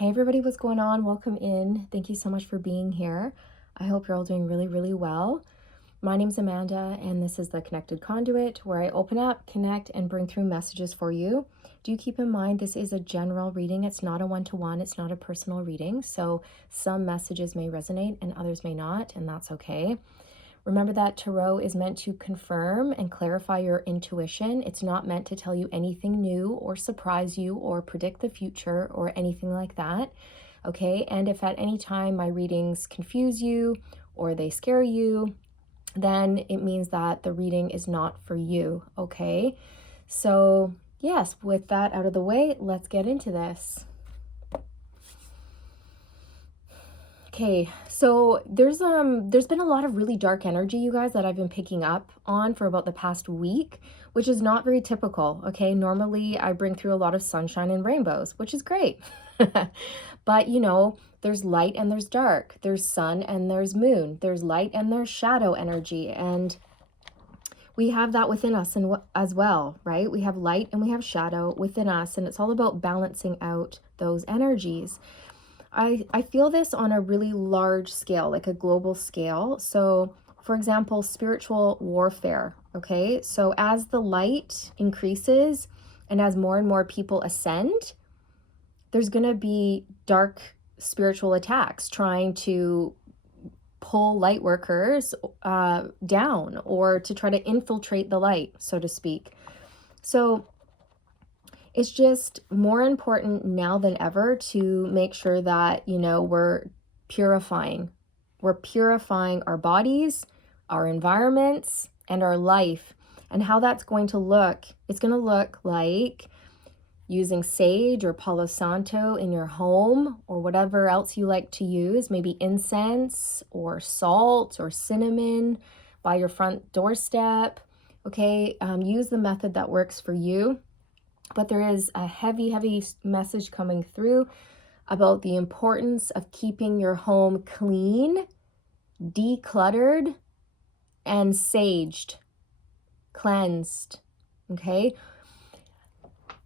Hey everybody, what's going on? Welcome in. Thank you so much for being here. I hope you're all doing really, really well. My name's Amanda, and this is the Connected Conduit, where I open up, connect, and bring through messages for you. Do keep in mind this is a general reading. It's not a one-to-one. It's not a personal reading. So some messages may resonate and others may not, and that's okay. Remember that tarot is meant to confirm and clarify your intuition. It's not meant to tell you anything new or surprise you or predict the future or anything like that. Okay, and if at any time my readings confuse you or they scare you, then it means that the reading is not for you. Okay, so yes, with that out of the way, let's get into this. Okay, so there's been a lot of really dark energy, you guys, that I've been picking up on for about the past week, which is not very typical. Okay, normally I bring through a lot of sunshine and rainbows, which is great. But you know, there's light and there's dark, there's sun and there's moon, there's light and there's shadow energy, and we have that within us and as well, right? We have light and we have shadow within us, and it's all about balancing out those energies. I feel this on a really large scale, like a global scale. So, for example, spiritual warfare, okay? So as the light increases and as more and more people ascend, there's going to be dark spiritual attacks trying to pull light workers down or to try to infiltrate the light, so to speak. So it's just more important now than ever to make sure that, you know, we're purifying. We're purifying our bodies, our environments, and our life. And how that's going to look, it's going to look like using sage or Palo Santo in your home or whatever else you like to use, maybe incense or salt or cinnamon by your front doorstep. Okay, use the method that works for you. But there is a heavy, heavy message coming through about the importance of keeping your home clean, decluttered, and saged, cleansed, okay?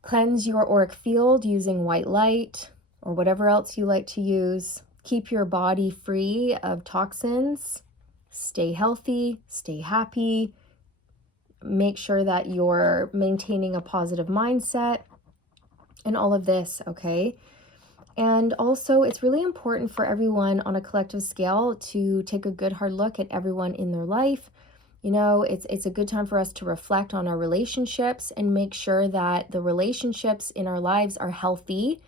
Cleanse your auric field using white light or whatever else you like to use. Keep your body free of toxins. Stay healthy, stay happy. Make sure that you're maintaining a positive mindset and all of this, okay? And also, it's really important for everyone on a collective scale to take a good hard look at everyone in their life. You know, it's a good time for us to reflect on our relationships and make sure that the relationships in our lives are healthy,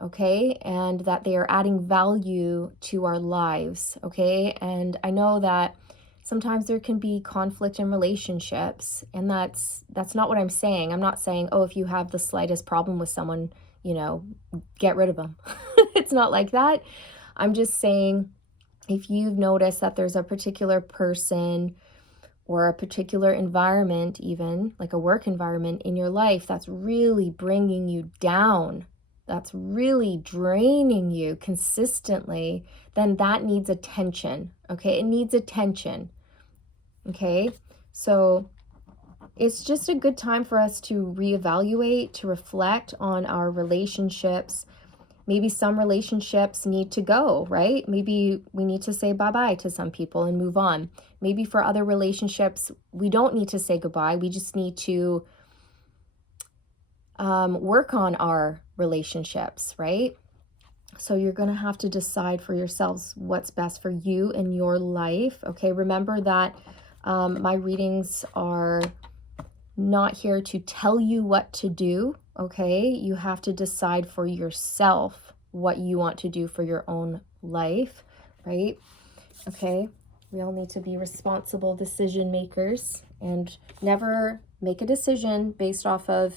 okay? And that they are adding value to our lives, okay? And I know that sometimes there can be conflict in relationships, and that's not what I'm saying. I'm not saying, oh, if you have the slightest problem with someone, you know, get rid of them. It's not like that. I'm just saying, if you've noticed that there's a particular person or a particular environment, even like a work environment in your life that's really bringing you down, that's really draining you consistently, then that needs attention, okay? It needs attention, okay? So it's just a good time for us to reevaluate, to reflect on our relationships. Maybe some relationships need to go, right? Maybe we need to say bye-bye to some people and move on. Maybe for other relationships, we don't need to say goodbye. We just need to work on our relationships, right? So you're going to have to decide for yourselves what's best for you in your life. Okay, remember that my readings are not here to tell you what to do. Okay, you have to decide for yourself what you want to do for your own life, right? Okay, we all need to be responsible decision makers and never make a decision based off of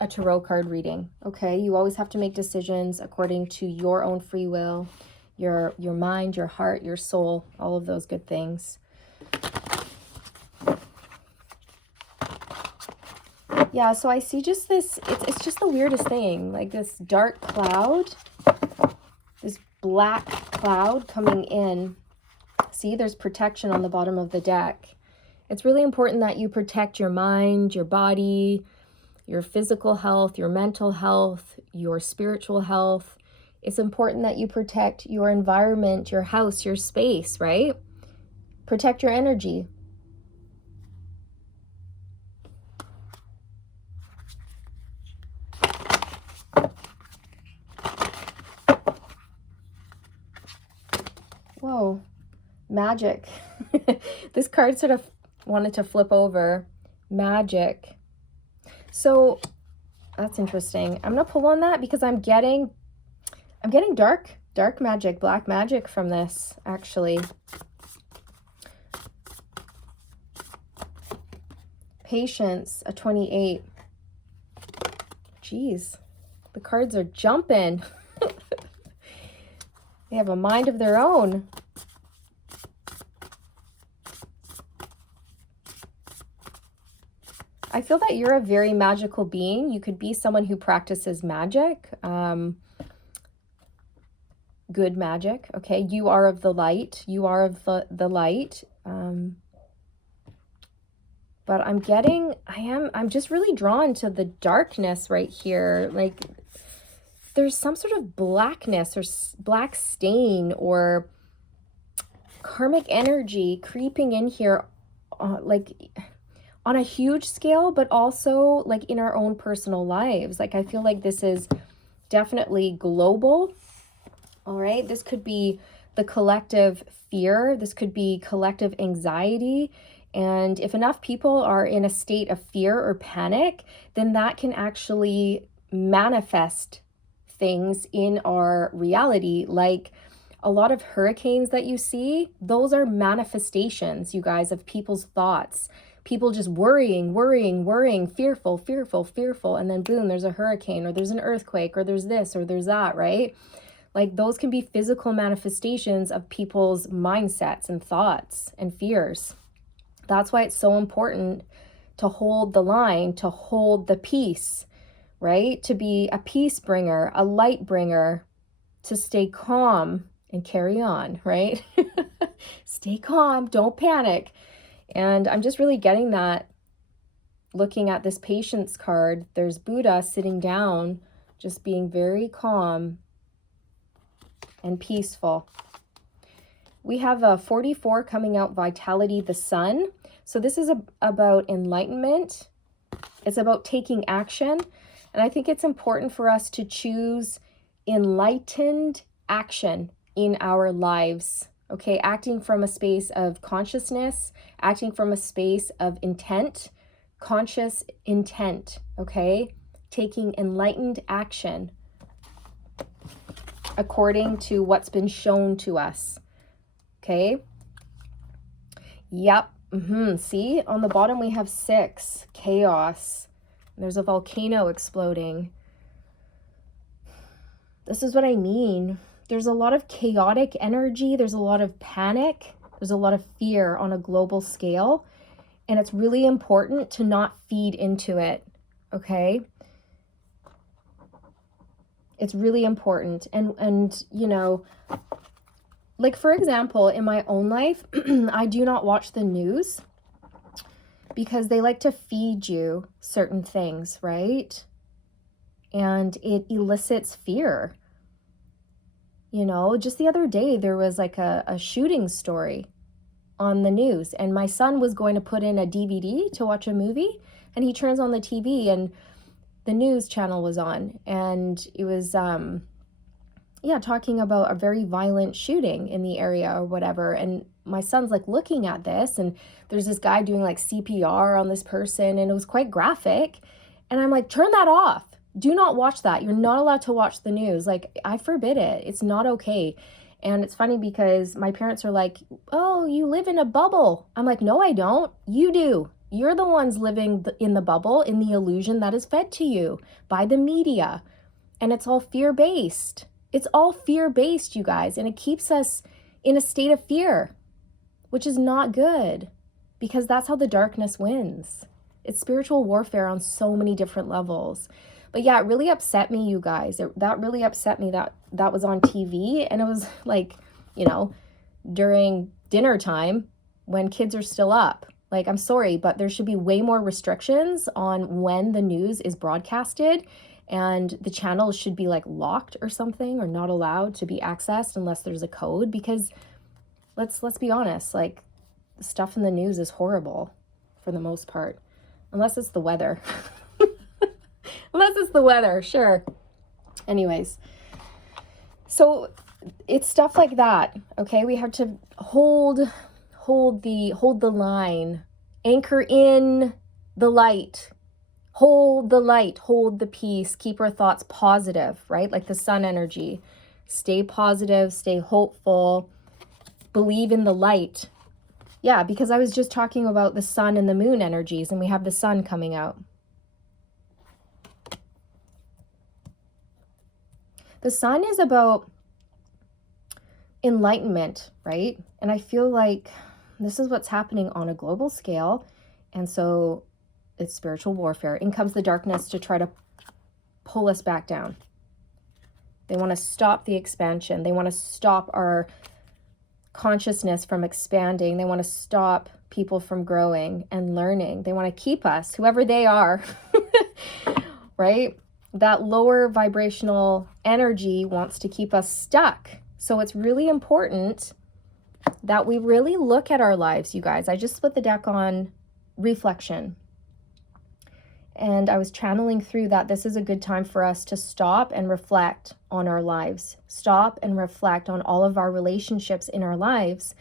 a tarot card reading, okay? You always have to make decisions according to your own free will, your mind, your heart, your soul, all of those good things. Yeah, so I see just this, it's just the weirdest thing, like this dark cloud, this black cloud coming in. See, there's protection on the bottom of the deck. It's really important that you protect your mind, your body, your physical health, your mental health, your spiritual health. It's important that you protect your environment, your house, your space, right? Protect your energy. Whoa, magic. This card sort of wanted to flip over. Magic. So that's interesting. I'm gonna pull on that because I'm getting dark magic, black magic from this, actually. Patience, a 28. Jeez, the cards are jumping. They have a mind of their own. I feel that you're a very magical being. You could be someone who practices magic, good magic, okay? You are of the light. You are of the light. But I'm just really drawn to the darkness right here. Like, there's some sort of blackness or black stain or karmic energy creeping in here, like on a huge scale, but also like in our own personal lives. Like, I feel like this is definitely global. All right, this could be the collective fear. This could be collective anxiety. And if enough people are in a state of fear or panic, then that can actually manifest things in our reality. Like a lot of hurricanes that you see, those are manifestations, you guys, of people's thoughts. People just worrying, fearful. And then boom, there's a hurricane or there's an earthquake or there's this or there's that, right? Like those can be physical manifestations of people's mindsets and thoughts and fears. That's why it's so important to hold the line, to hold the peace, right? To be a peace bringer, a light bringer, to stay calm and carry on, right? Stay calm, don't panic. And I'm just really getting that looking at this patience card. There's Buddha sitting down, just being very calm and peaceful. We have a 44 coming out, Vitality, the Sun. So this is about enlightenment. It's about taking action. And I think it's important for us to choose enlightened action in our lives. Okay, acting from a space of consciousness, acting from a space of intent, conscious intent, okay? Taking enlightened action according to what's been shown to us. Okay. Yep. See, on the bottom we have 6, chaos. There's a volcano exploding. This is what I mean. There's a lot of chaotic energy. There's a lot of panic. There's a lot of fear on a global scale. And it's really important to not feed into it. Okay. It's really important. And you know, like, for example, in my own life, I do not watch the news because they like to feed you certain things, right? And it elicits fear. You know, just the other day, there was like a shooting story on the news, and my son was going to put in a DVD to watch a movie, and he turns on the TV and the news channel was on, and it was, talking about a very violent shooting in the area or whatever. And my son's like looking at this, and there's this guy doing like CPR on this person, and it was quite graphic. And I'm like, turn that off. Do not watch that. You're not allowed to watch the news. Like, I forbid it. It's not okay. And it's funny because my parents are like, oh, you live in a bubble. I'm like, no, I don't. You do. You're the ones living in the bubble, in the illusion that is fed to you by the media. And it's all fear-based. It's all fear-based, you guys. And it keeps us in a state of fear, which is not good, because that's how the darkness wins. It's spiritual warfare on so many different levels. But yeah, it really upset me, you guys. That really upset me that was on TV. And it was like, you know, during dinner time when kids are still up. Like, I'm sorry, but there should be way more restrictions on when the news is broadcasted and the channels should be like locked or something, or not allowed to be accessed unless there's a code, because let's be honest, like, the stuff in the news is horrible for the most part, unless it's the weather. Unless it's the weather, sure. Anyways, so it's stuff like that, okay? We have to hold the line, anchor in the light, hold the light, hold the peace, keep our thoughts positive, right? Like the sun energy. Stay positive, stay hopeful, believe in the light. Yeah, because I was just talking about the sun and the moon energies, and we have the sun coming out. The sun is about enlightenment, right? And I feel like this is what's happening on a global scale. And so it's spiritual warfare. In comes the darkness to try to pull us back down. They want to stop the expansion. They want to stop our consciousness from expanding. They want to stop people from growing and learning. They want to keep us, whoever they are, right? That lower vibrational energy wants to keep us stuck. So it's really important that we really look at our lives, you guys. I just split the deck on reflection. And I was channeling through that. This is a good time for us to stop and reflect on our lives. Stop and reflect on all of our relationships in our lives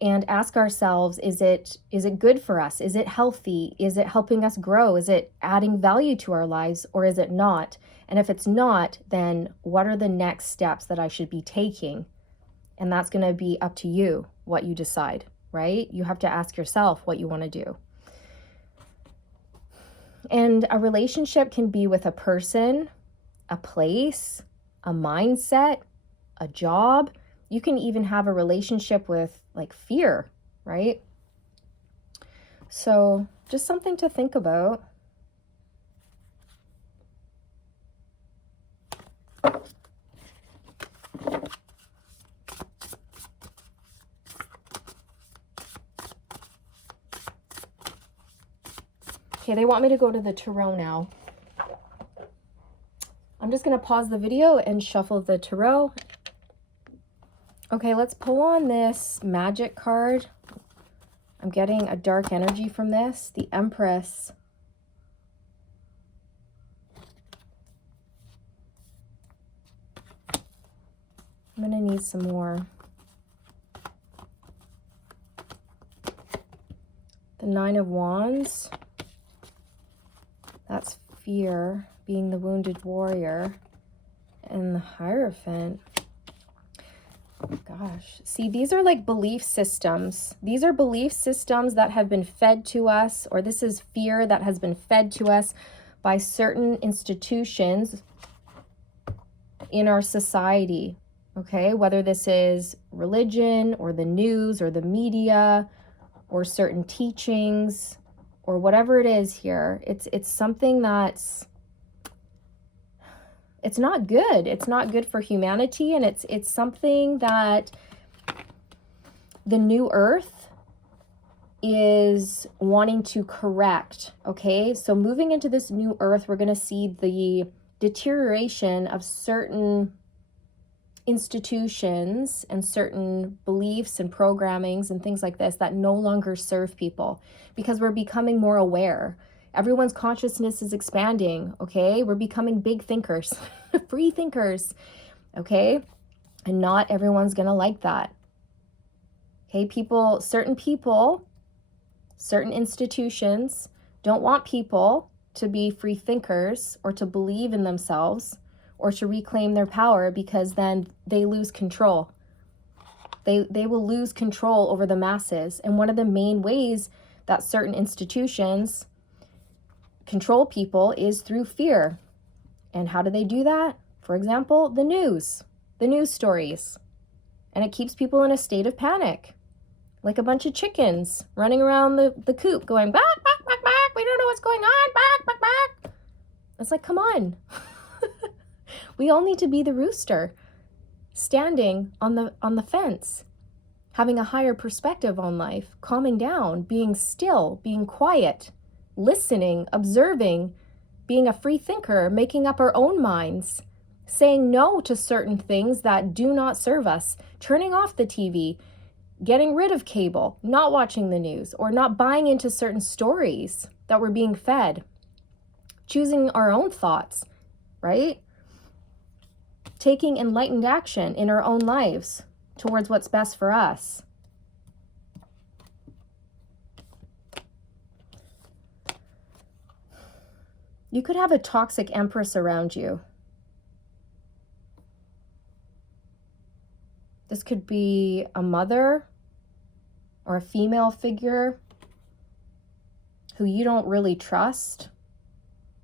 and ask ourselves, is it good for us? Is it healthy? Is it helping us grow? Is it adding value to our lives, or is it not? And if it's not, then what are the next steps that I should be taking? And that's going to be up to you, what you decide, right? You have to ask yourself what you want to do. And a relationship can be with a person, a place, a mindset, a job. You can even have a relationship with like fear, right? So just something to think about. Okay, they want me to go to the tarot now. I'm just going to pause the video and shuffle the tarot. Okay, let's pull on this magic card. I'm getting a dark energy from this. The Empress. I'm going to need some more. The Nine of Wands. That's fear, being the wounded warrior. And the Hierophant. Gosh, see, these are like belief systems. These are belief systems that have been fed to us, or this is fear that has been fed to us by certain institutions in our society, okay? Whether this is religion or the news or the media or certain teachings or whatever it is here. It's something that's, it's not good. It's not good for humanity, and it's something that the new earth is wanting to correct, okay? So moving into this new earth, we're going to see the deterioration of certain institutions and certain beliefs and programmings and things like this that no longer serve people, because we're becoming more aware. Everyone's consciousness is expanding, okay? We're becoming big thinkers, free thinkers, okay? And not everyone's gonna like that. Okay, certain institutions don't want people to be free thinkers or to believe in themselves or to reclaim their power, because then they lose control. They will lose control over the masses. And one of the main ways that certain institutions control people is through fear. And how do they do that? For example, the news stories. And it keeps people in a state of panic, like a bunch of chickens running around the coop going, back, back, back, back, we don't know what's going on, back, back, back. It's like, come on. We all need to be the rooster, standing on the fence, having a higher perspective on life, calming down, being still, being quiet, listening, observing, being a free thinker, making up our own minds, saying no to certain things that do not serve us, turning off the TV, getting rid of cable, not watching the news, or not buying into certain stories that we're being fed, choosing our own thoughts, right? Taking enlightened action in our own lives towards what's best for us. You could have a toxic empress around you. This could be a mother or a female figure who you don't really trust.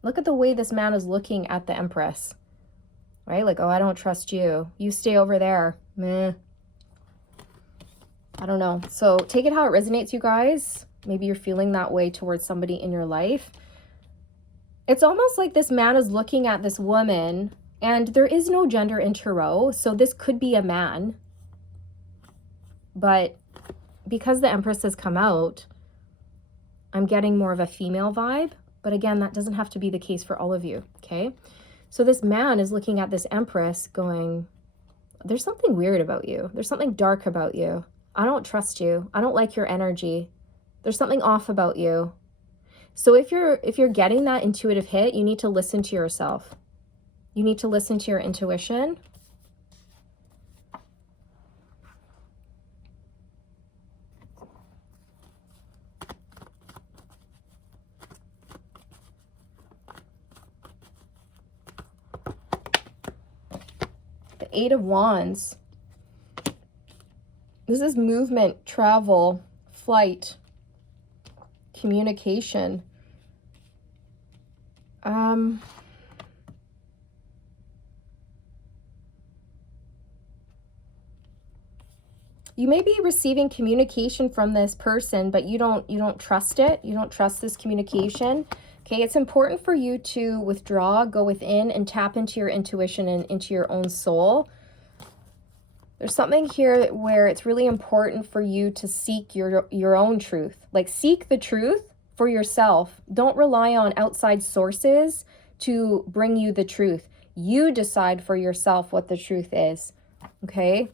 Look at the way this man is looking at the empress, right? Like, oh, I don't trust you. You stay over there. Meh. I don't know. So take it how it resonates, you guys. Maybe you're feeling that way towards somebody in your life. It's almost like this man is looking at this woman, and there is no gender in tarot, so this could be a man. But because the Empress has come out, I'm getting more of a female vibe. But again, that doesn't have to be the case for all of you, okay? So this man is looking at this Empress going, there's something weird about you. There's something dark about you. I don't trust you. I don't like your energy. There's something off about you. So if you're getting that intuitive hit, you need to listen to yourself. You need to listen to your intuition. The Eight of Wands. This is movement, travel, flight, communication. You may be receiving communication from this person, but you don't trust it. You don't trust this communication. Okay, it's important for you to withdraw, go within, and tap into your intuition and into your own soul. There's something here where it's really important for you to seek your own truth. Like, seek the truth for yourself. Don't rely on outside sources to bring you the truth. You decide for yourself what the truth is. Okay?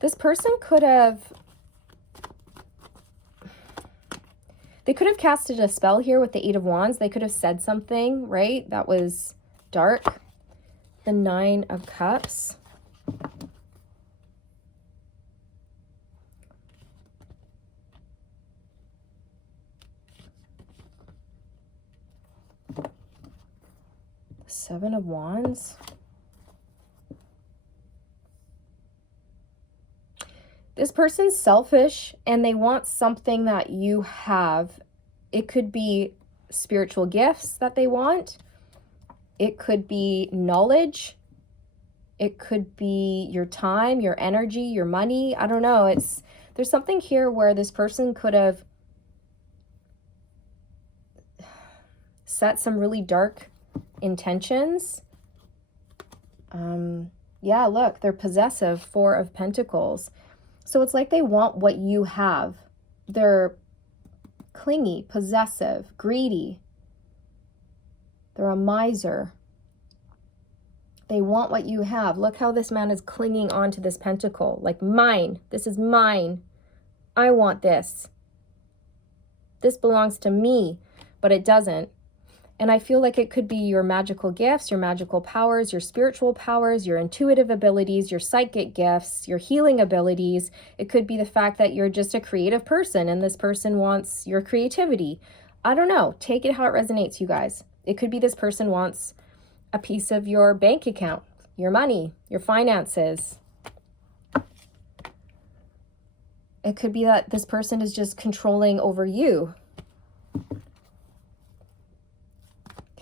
This person could have... They could have casted a spell here with the Eight of Wands. They could have said something, right? That was dark. The Nine of Cups. The Seven of Wands. This person's selfish and they want something that you have. It could be spiritual gifts that they want. It could be knowledge. It could be your time, your energy, your money. I don't know. There's something here where this person could have set some really dark intentions. Yeah, look, they're possessive. Four of Pentacles. So it's like they want what you have. They're clingy, possessive, greedy. They're a miser. They want what you have. Look how this man is clinging onto this pentacle. Like, mine. This is mine. I want this. This belongs to me, but it doesn't. And I feel like it could be your magical gifts, your magical powers, your spiritual powers, your intuitive abilities, your psychic gifts, your healing abilities. It could be the fact that you're just a creative person and this person wants your creativity. I don't know. Take it how it resonates, you guys. It could be this person wants a piece of your bank account, your money, your finances. It could be that this person is just controlling over you.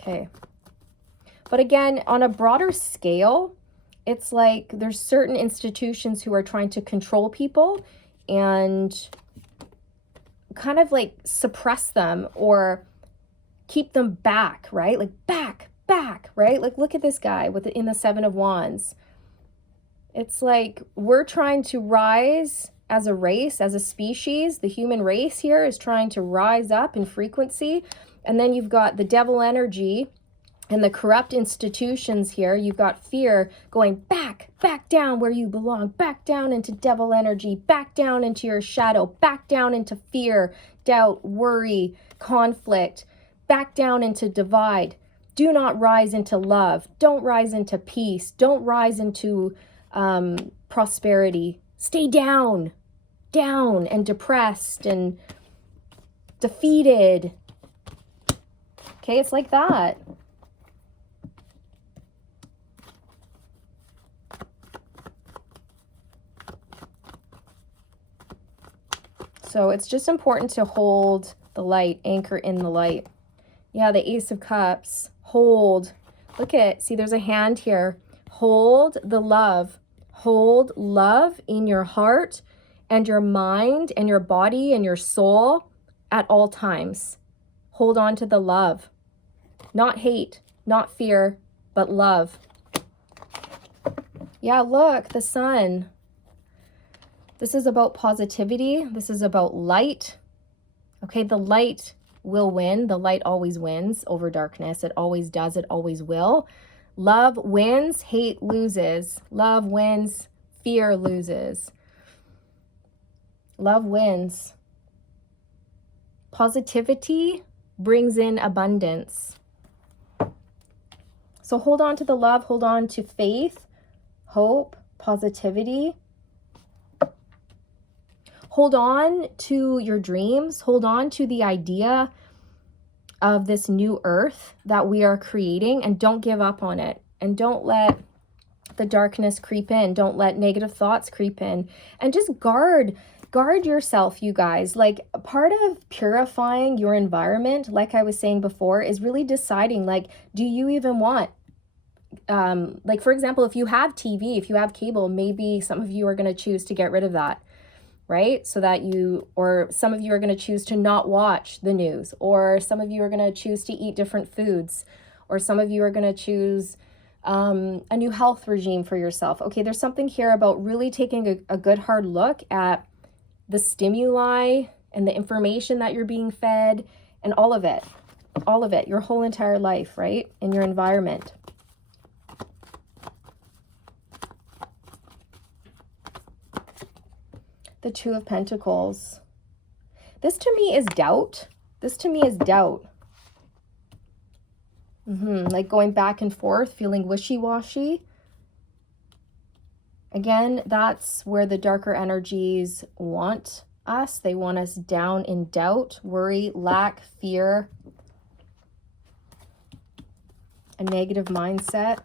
Okay. But again, on a broader scale, it's like there's certain institutions who are trying to control people and kind of like suppress them or keep them back, right? Like back, right? Like, look at this guy in the Seven of Wands. It's like we're trying to rise as a race, as a species. The human race here is trying to rise up in frequency. And then you've got the devil energy and the corrupt institutions here. You've got fear going back down where you belong, back down into devil energy, back down into your shadow, back down into fear, doubt, worry, conflict, back down into divide. Do not rise into love. Don't rise into peace. Don't rise into prosperity. Stay down and depressed and defeated. Okay, it's like that. So it's just important to hold the light, anchor in the light. Yeah, the Ace of Cups. Hold. Look at it. See, there's a hand here. Hold the love. Hold love in your heart and your mind and your body and your soul at all times. Hold on to the love. Not hate, not fear, but love. Yeah, look, the sun. This is about positivity. This is about light. Okay, the light will win. The light always wins over darkness. It always does. It always will. Love wins. Hate loses. Love wins. Fear loses. Love wins. Positivity brings in abundance. So hold on to the love. Hold on to faith, hope, positivity. Hold on to your dreams. Hold on to the idea of this new earth that we are creating, and don't give up on it. And don't let the darkness creep in. Don't let negative thoughts creep in. And just guard yourself, you guys. Like, part of purifying your environment, like I was saying before, is really deciding, like, do you even want, like, for example, if you have TV, if you have cable, maybe some of you are going to choose to get rid of that. Right? So that or some of you are going to choose to not watch the news, or some of you are going to choose to eat different foods, or some of you are going to choose a new health regime for yourself. Okay, there's something here about really taking a good hard look at the stimuli and the information that you're being fed, and all of it, your whole entire life, right? In your environment. The Two of Pentacles. This to me is doubt. Like going back and forth, feeling wishy-washy. Again, that's where the darker energies want us. They want us down in doubt, worry, lack, fear, a negative mindset.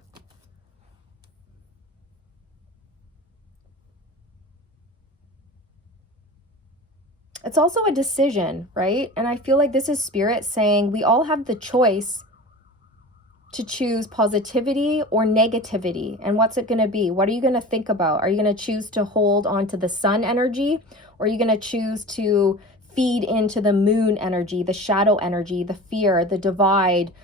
It's also a decision, right? And I feel like this is Spirit saying we all have the choice to choose positivity or negativity. And what's it going to be? What are you going to think about? Are you going to choose to hold on to the sun energy? Or are you going to choose to feed into the moon energy, the shadow energy, the fear, the divide,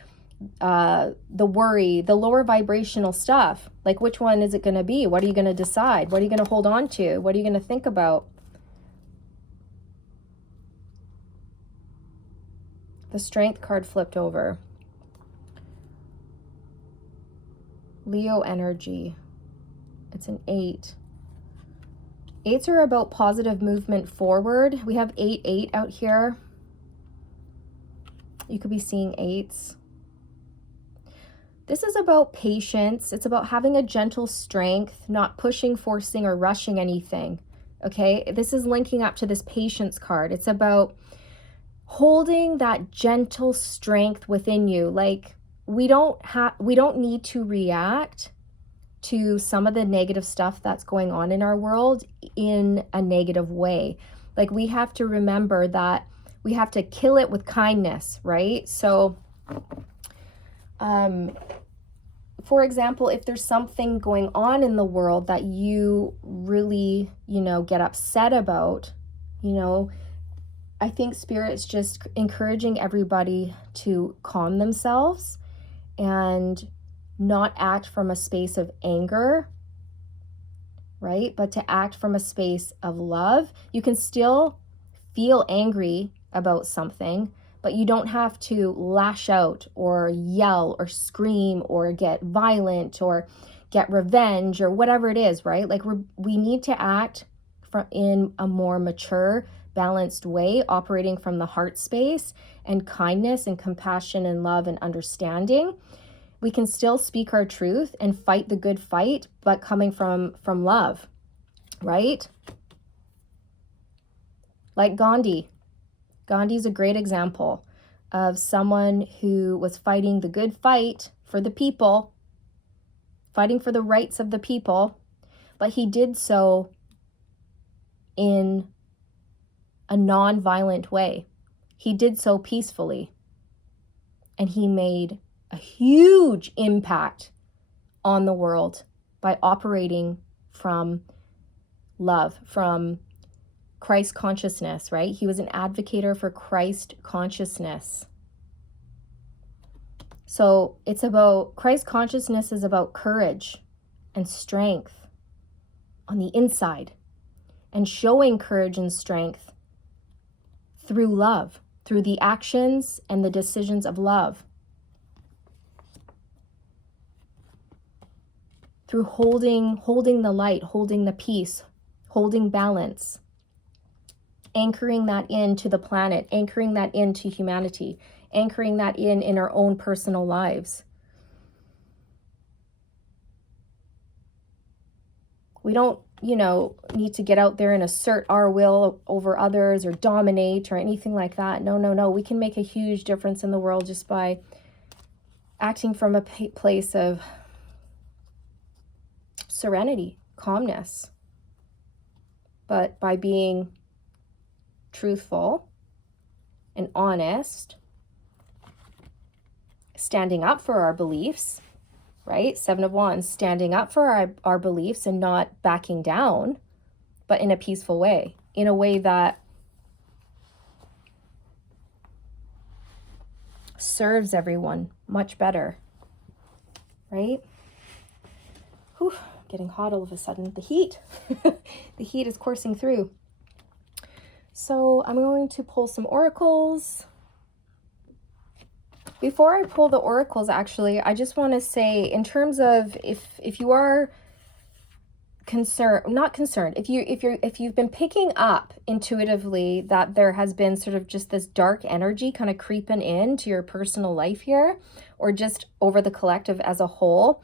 the worry, the lower vibrational stuff? Like, which one is it going to be? What are you going to decide? What are you going to hold on to? What are you going to think about? The Strength card flipped over. Leo energy. It's an 8. 8s are about positive movement forward. We have 8 out here. You could be seeing 8s. This is about patience. It's about having a gentle strength, not pushing, forcing, or rushing anything. Okay? This is linking up to this patience card. It's about holding that gentle strength within you. Like, we don't need to react to some of the negative stuff that's going on in our world in a negative way. Like, we have to remember that we have to kill it with kindness, right? So, for example, if there's something going on in the world that you really, get upset about, I think Spirit's just encouraging everybody to calm themselves and not act from a space of anger, right? But to act from a space of love. You can still feel angry about something, but you don't have to lash out or yell or scream or get violent or get revenge or whatever it is, right? Like we need to act in a more mature, balanced way, operating from the heart space and kindness and compassion and love and understanding. We can still speak our truth and fight the good fight, but coming from love, right? Like Gandhi. Gandhi's a great example of someone who was fighting the good fight for the people, fighting for the rights of the people, but he did so in a non-violent way. He did so peacefully, and he made a huge impact on the world by operating from love, from Christ consciousness, right? He was an advocate for Christ consciousness. So it's about, Christ consciousness is about courage and strength on the inside, and showing courage and strength through love, through the actions and the decisions of love, through holding the light, holding the peace, holding balance, anchoring that into the planet, anchoring that into humanity, anchoring that in our own personal lives. We don't, need to get out there and assert our will over others or dominate or anything like that. No. We can make a huge difference in the world just by acting from a place of serenity, calmness, but by being truthful and honest, standing up for our beliefs, right? 7 of Wands, standing up for our beliefs and not backing down, but in a peaceful way, in a way that serves everyone much better, right? Whew, getting hot all of a sudden. The heat, the heat is coursing through. So I'm going to pull some oracles. Before I pull the oracles, actually, I just want to say, in terms of if you are not concerned, if you've been picking up intuitively that there has been sort of just this dark energy kind of creeping into your personal life here, or just over the collective as a whole,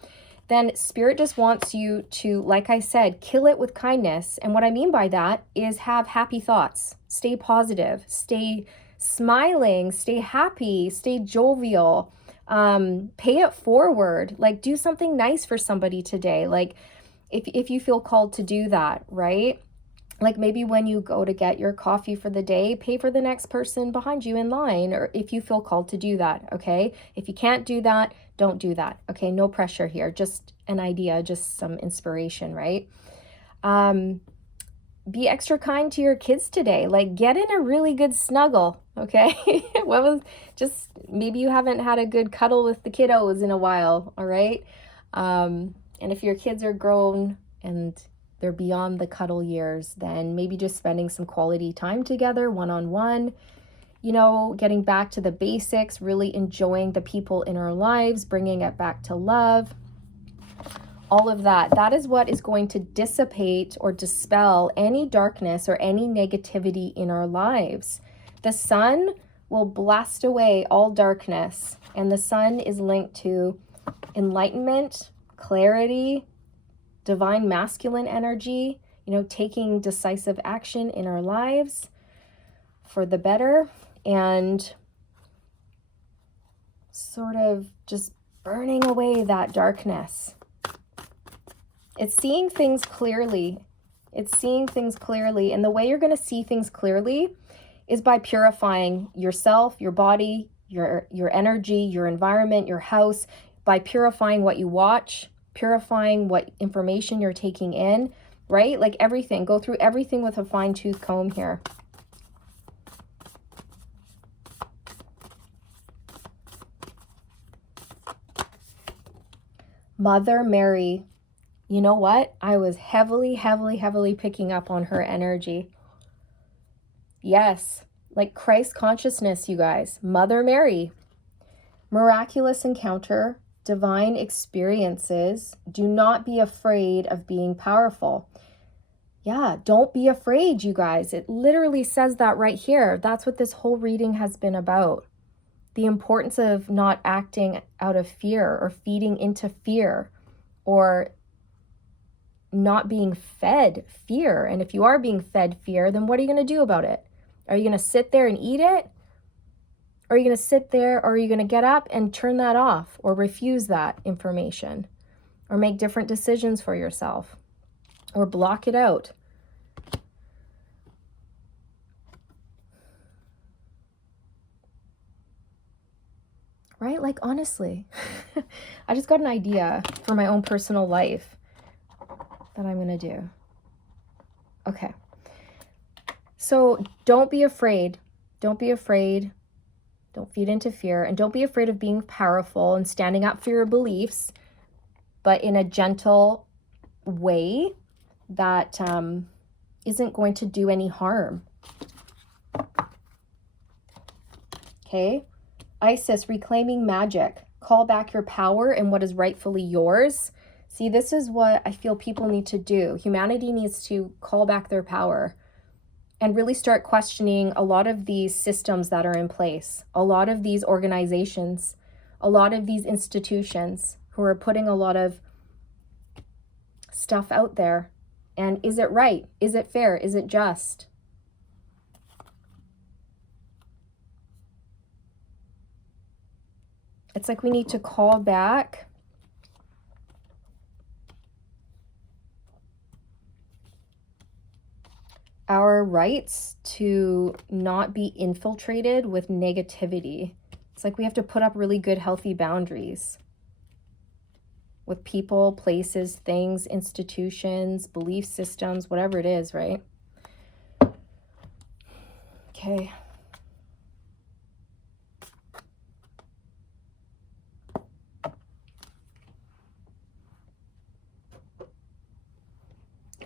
then Spirit just wants you to, like I said, kill it with kindness. And what I mean by that is have happy thoughts, stay positive, stay smiling, stay happy, stay jovial, pay it forward, like do something nice for somebody today. Like if you feel called to do that, right? Like maybe when you go to get your coffee for the day, pay for the next person behind you in line, or if you feel called to do that, okay? If you can't do that, don't do that, okay? No pressure here, just an idea, just some inspiration, right? Be extra kind to your kids today. Like get in a really good snuggle, okay? Just maybe you haven't had a good cuddle with the kiddos in a while, all right? And if your kids are grown and they're beyond the cuddle years, then maybe just spending some quality time together, one-on-one, getting back to the basics, really enjoying the people in our lives, bringing it back to love. All of that is what is going to dissipate or dispel any darkness or any negativity in our lives. The sun will blast away all darkness, and the sun is linked to enlightenment, clarity, divine masculine energy, taking decisive action in our lives for the better, and sort of just burning away that darkness. It's seeing things clearly. It's seeing things clearly. And the way you're going to see things clearly is by purifying yourself, your body, your energy, your environment, your house, by purifying what you watch, purifying what information you're taking in, right? Like everything. Go through everything with a fine-tooth comb here. Mother Mary, You know what? I was heavily, heavily, heavily picking up on her energy. Yes, like Christ consciousness, you guys. Mother Mary. Miraculous encounter, divine experiences. Do not be afraid of being powerful. Yeah, don't be afraid, you guys. It literally says that right here. That's what this whole reading has been about. The importance of not acting out of fear or feeding into fear or not being fed fear. And if you are being fed fear, then what are you going to do about it? Are you going to sit there and eat it? Or are you going to sit there, or are you going to get up and turn that off or refuse that information or make different decisions for yourself or block it out? Right? Like, honestly, I just got an idea for my own personal life that I'm going to do. Okay. So don't be afraid. Don't be afraid. Don't feed into fear. And don't be afraid of being powerful and standing up for your beliefs, but in a gentle way that isn't going to do any harm. Okay? Isis, reclaiming magic. Call back your power and what is rightfully yours. See, this is what I feel people need to do. Humanity needs to call back their power and really start questioning a lot of these systems that are in place, a lot of these organizations, a lot of these institutions who are putting a lot of stuff out there. And is it right? Is it fair? Is it just? It's like we need to call back our rights to not be infiltrated with negativity. It's like we have to put up really good, healthy boundaries with people, places, things, institutions, belief systems, whatever it is, right? Okay.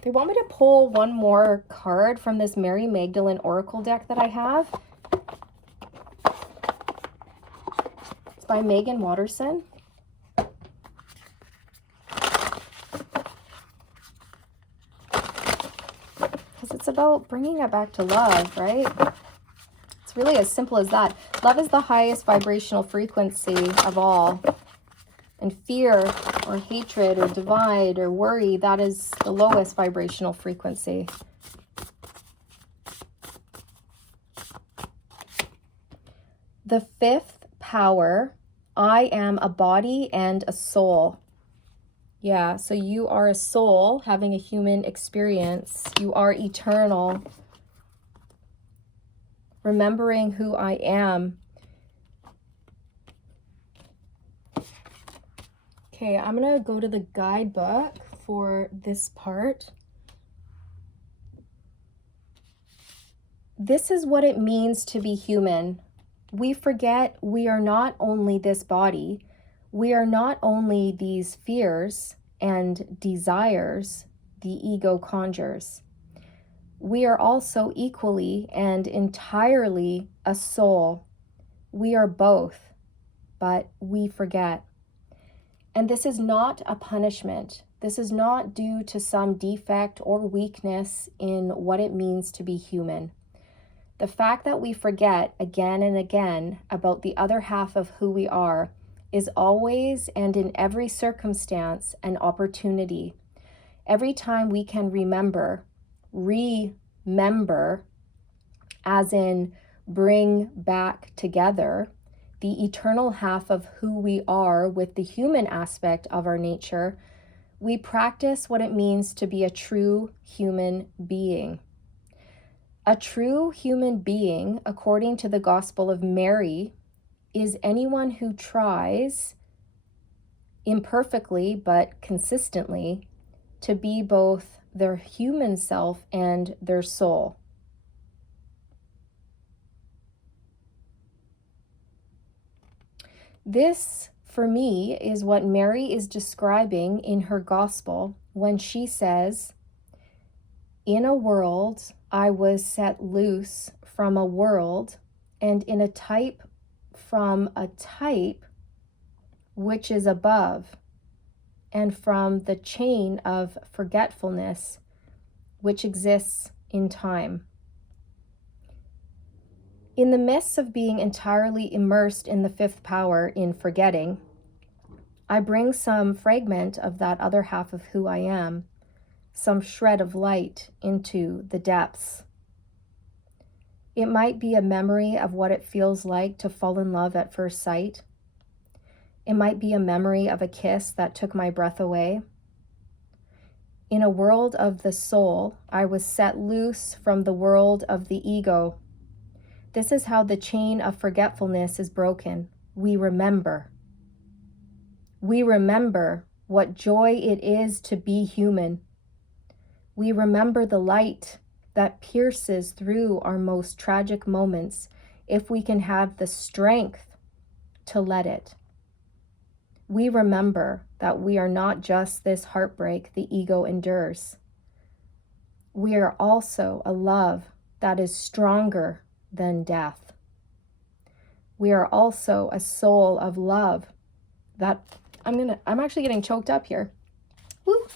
They want me to pull one more card from this Mary Magdalene Oracle deck that I have. It's by Megan Watterson. Because it's about bringing it back to love, right? It's really as simple as that. Love is the highest vibrational frequency of all. And fear or hatred or divide or worry, that is the lowest vibrational frequency. The fifth power, I am a body and a soul. Yeah, so you are a soul having a human experience. You are eternal. Remembering who I am. Okay, I'm going to go to the guidebook for this part. This is what it means to be human. We forget we are not only this body, we are not only these fears and desires the ego conjures. We are also equally and entirely a soul. We are both, but we forget. And this is not a punishment. This is not due to some defect or weakness in what it means to be human. The fact that we forget again and again about the other half of who we are is always and in every circumstance an opportunity. Every time we can remember, as in bring back together, the eternal half of who we are with the human aspect of our nature, we practice what it means to be a true human being. A true human being, according to the Gospel of Mary, is anyone who tries, imperfectly but consistently, to be both their human self and their soul. This, for me, is what Mary is describing in her gospel when she says, in a world, I was set loose from a world, and in a type from a type which is above, and from the chain of forgetfulness which exists in time. In the midst of being entirely immersed in the fifth power in forgetting, I bring some fragment of that other half of who I am, some shred of light into the depths. It might be a memory of what it feels like to fall in love at first sight. It might be a memory of a kiss that took my breath away. In a world of the soul, I was set loose from the world of the ego. This is how the chain of forgetfulness is broken. We remember. We remember what joy it is to be human. We remember the light that pierces through our most tragic moments if we can have the strength to let it. We remember that we are not just this heartbreak the ego endures. We are also a love that is stronger than death. We are also a soul of love that, I'm actually getting choked up here. Woo.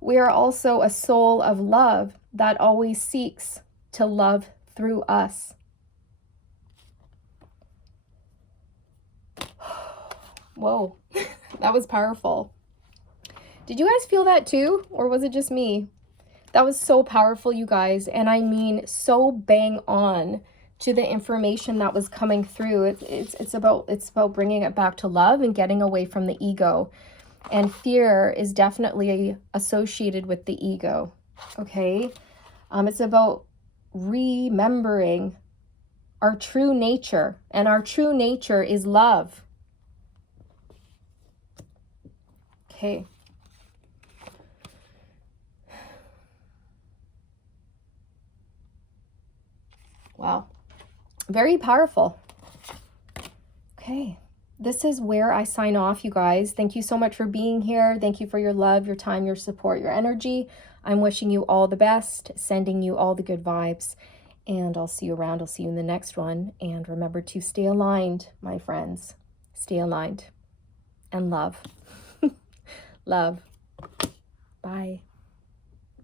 We are also a soul of love that always seeks to love through us. Whoa, that was powerful. Did you guys feel that too? Or was it just me? That was so powerful, you guys. And I mean, so bang on to the information that was coming through. It's about bringing it back to love and getting away from the ego. And fear is definitely associated with the ego, okay? It's about remembering our true nature, and our true nature is love. Okay. Wow. Very powerful. Okay. This is where I sign off, you guys. Thank you so much for being here. Thank you for your love, your time, your support, your energy. I'm wishing you all the best, sending you all the good vibes, and I'll see you around. I'll see you in the next one. And remember to stay aligned, my friends. Stay aligned. And love. Love. Bye.